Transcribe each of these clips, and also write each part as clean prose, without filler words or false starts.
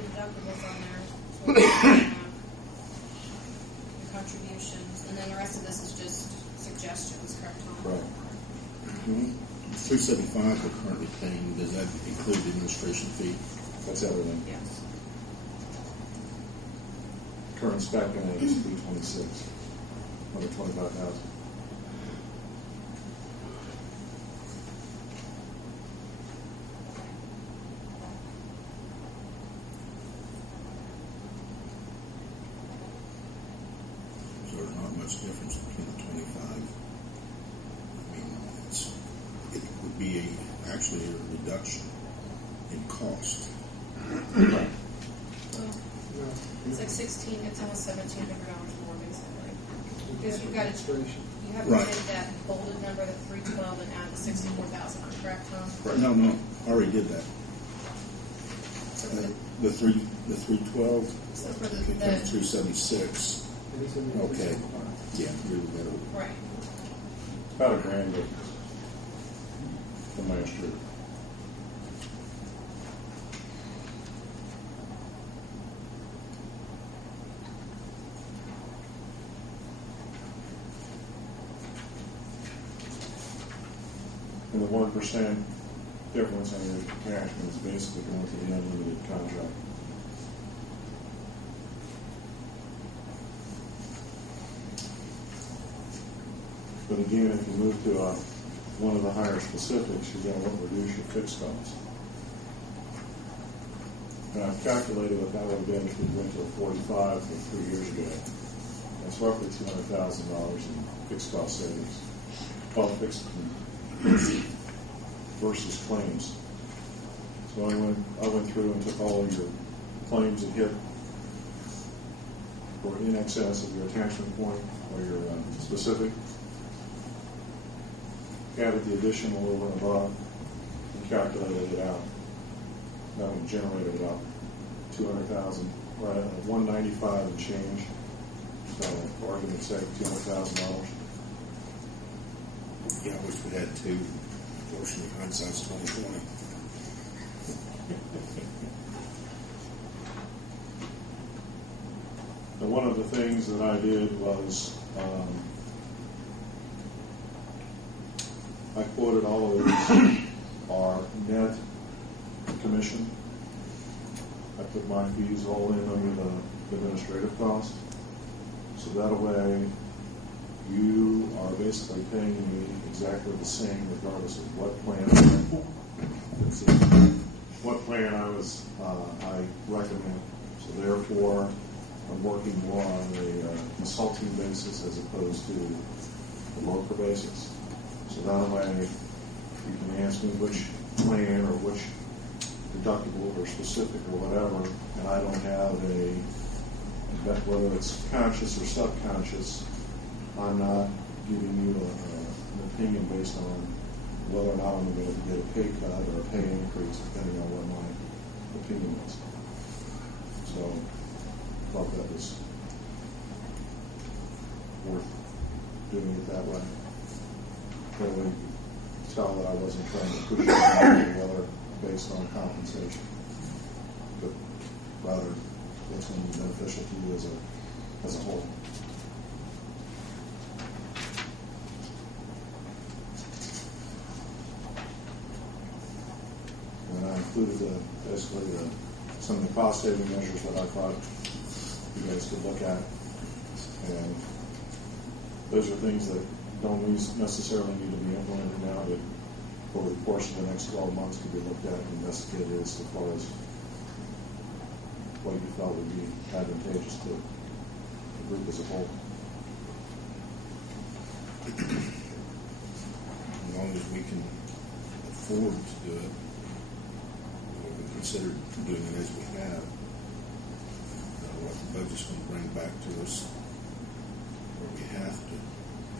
the deductibles on there. So we're gonna have the contributions, and then the rest of this is just suggestions, correct, Tom? Right. Mm-hmm. 375 we're currently paying. Does that include the administration fee? That's everything. Yes. Current spec in it is 326, under 25,000. So there's not much difference between the 25. I mean, it would be actually a reduction in cost. Right. Well, it's like 16. It's almost $1,700 more basically. Because you've got to, you have to Right. take that bolded number, the 312, and add the 64,000 on, correct, Tom? Right. No, I already did that. So for the, The 312 so for the becomes 376. Okay. Yeah, you're better. right. About a grand difference from last year. And the 1% difference in your attachment is basically going to the unlimited contract. But again, if you move to one of the higher specifics, you're going to reduce your fixed costs. And I've calculated what that would have been if we went to a 45 from 3 years ago. That's roughly $200,000 in fixed cost savings. Well, fixed versus claims. So I went through and took all of your claims that hit or in excess of your attachment point or your specific. Added the additional over and above and calculated it out. That one generated about 200,000, right at 195 and change. So, for argument's sake, $200,000. Yeah, I wish we had two. Unfortunately, hindsight's 2020. And one of the things that I did was I quoted all of these are net commission. I put my fees all in under the administrative cost. So that way you are basically paying me exactly the same regardless of what plan I recommend. So therefore I'm working more on a consulting basis as opposed to a broker basis. So that way you can ask me which plan or which deductible or specific or whatever, and I don't have whether it's conscious or subconscious, I'm not giving you an opinion based on whether or not I'm going to get a pay cut or a pay increase depending on what my opinion is. So I thought that was worth doing it that way. Really tell that I wasn't trying to push it together based on compensation, but rather what's going to be beneficial to you as a whole. And I included basically some of the cost saving measures that I thought you guys could look at, and those are things that don't necessarily need to be implemented now, but over the course of the next 12 months could be looked at and investigated as far as what you felt would be advantageous to the group as a whole. As long as we can afford to do it, or we consider doing it as we have, what the budget's going to bring back to us, where we have to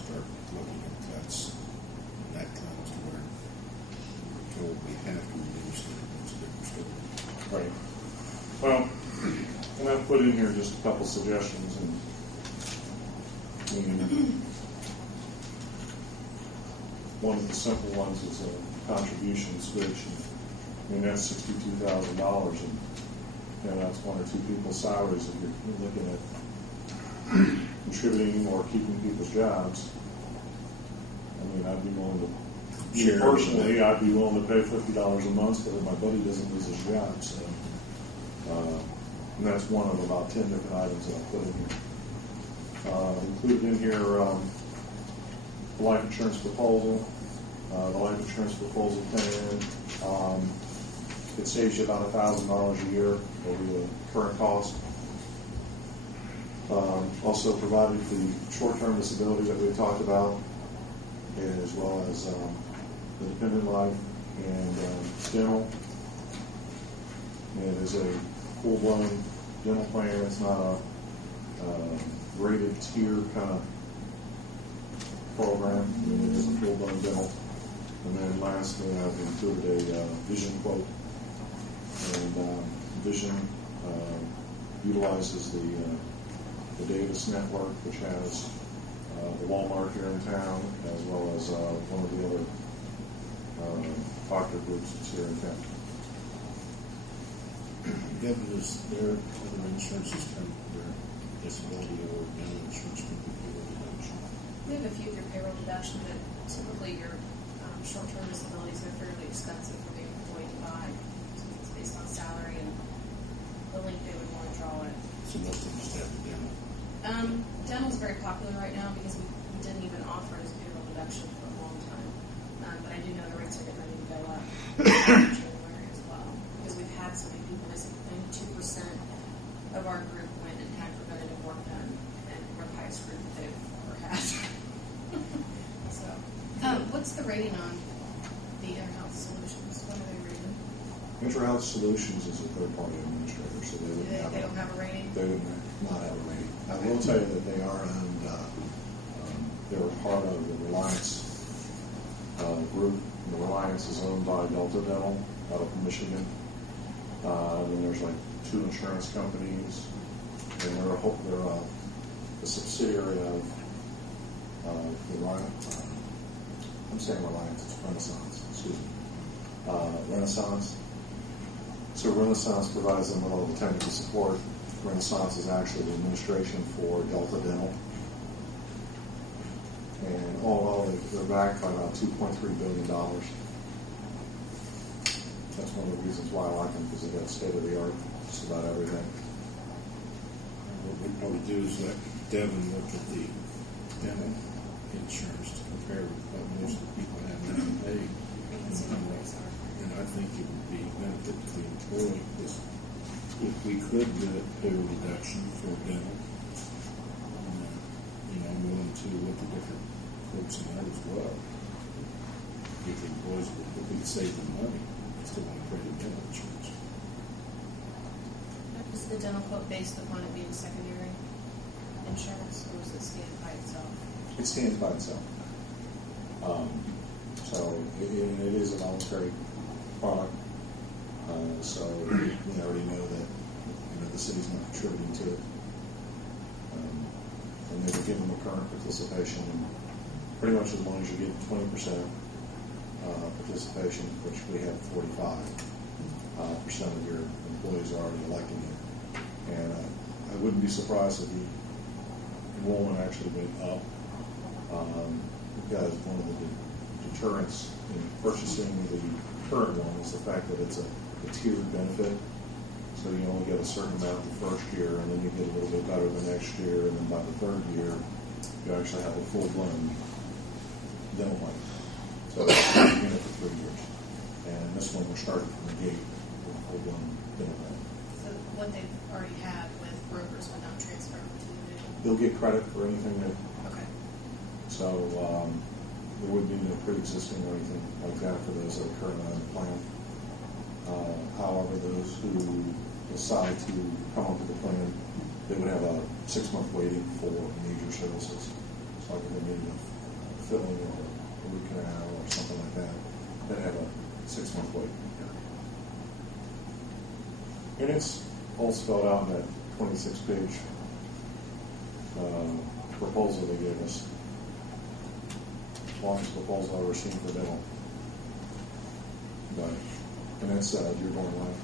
start looking at cuts, and that comes to where we're told we have to reduce it. It's a different story. Right. Well, and I've put in here just a couple suggestions, and one of the simple ones is a contribution switch. And that's $62,000, and that's one or two people's salaries if you're looking at contributing or keeping people's jobs. I mean, I'd be willing to, me personally, I'd be willing to pay $50 a month so that my buddy doesn't lose his job. So, and that's one of about 10 different items that I put in here. Included in here, the life insurance proposal. The life insurance proposal came in. It saves you about $1,000 a year over the current cost. Also provided the short-term disability that we talked about, as well as the dependent life and dental. It is a full-blown dental plan. It's not a rated tier kind of program. I mean, it is a full-blown dental. And then lastly, I've included a vision quote. And vision utilizes the Davis network, which has the Walmart here in town, as well as one of the other doctor groups that's here in town. Does their other insurances come with their disability or dental insurance with the payroll deduction? We have a few through payroll deduction, but typically your short-term disabilities are fairly expensive for the employee to buy. So it's based on salary and the length they would want to draw it. So most of them just have the dental. Dental is very popular right now because we didn't even offer it as payroll deduction for a long time. But I do know the rates are getting ready to go up in January as well, because we've had so many people. I think 2% of our group went and had preventative work done, and we're the highest group that they've ever had. So, what's the rating on the InterHealth Solutions? What are they rated? InterHealth Solutions is a third-party administrator, so they wouldn't have They don't have a rating? They would not have a rating. I will tell you that they are owned. They're a part of the Reliance group. The Reliance is owned by Delta Dental out of Michigan. Then there's like 2 insurance companies, and they're a subsidiary of Reliance. I'm saying Reliance. It's Renaissance. Excuse me. Renaissance. So Renaissance provides them with all the technical support. Renaissance is actually the administration for Delta Dental. And all in all, they're backed by about $2.3 billion. That's one of the reasons why I like them, because they got state-of-the-art just about everything. What we'd probably do is let Devin look at the dental insurance to compare with what most of the people have now paid. We can see what the rates are. And I think it would be a benefit to the employee, because if we could do a payroll reduction for dental, I'm willing to look at different quotes on that as well. If the employees, if we could save them money, I still want to pay the dental insurance. Is the dental quote based upon it being secondary insurance, or is it stand by itself? It stands by itself. So it is a voluntary product. So we already know that the city's not contributing to it. And they were given the current participation, and pretty much as long as you get 20% participation, which we have 45% of your employees are already electing it. And I wouldn't be surprised if the enrollment actually went up, because one of the deterrents in purchasing the current one is the fact that it's a tiered benefit. So you only get a certain amount the first year, and then you get a little bit better the next year, and then by the third year, you actually have a full-blown dental plan. So you're in it for 3 years. And this one, we're starting from the gate with a full-blown dental plan. So what they've already had with brokers would not transfer over to the individual? They'll get credit for anything that, Okay. so there wouldn't be no pre-existing or anything like that for those that are currently on the plan. However, those who decide to come onto the plan, they would have a 6-month waiting for major services. So like if they needed a filling or a root canal or something like that, they'd have a 6-month wait. And it's all spelled out in that 26-page proposal they gave us. Longest proposal I've ever seen for dental. But, and that's Dearborn Life.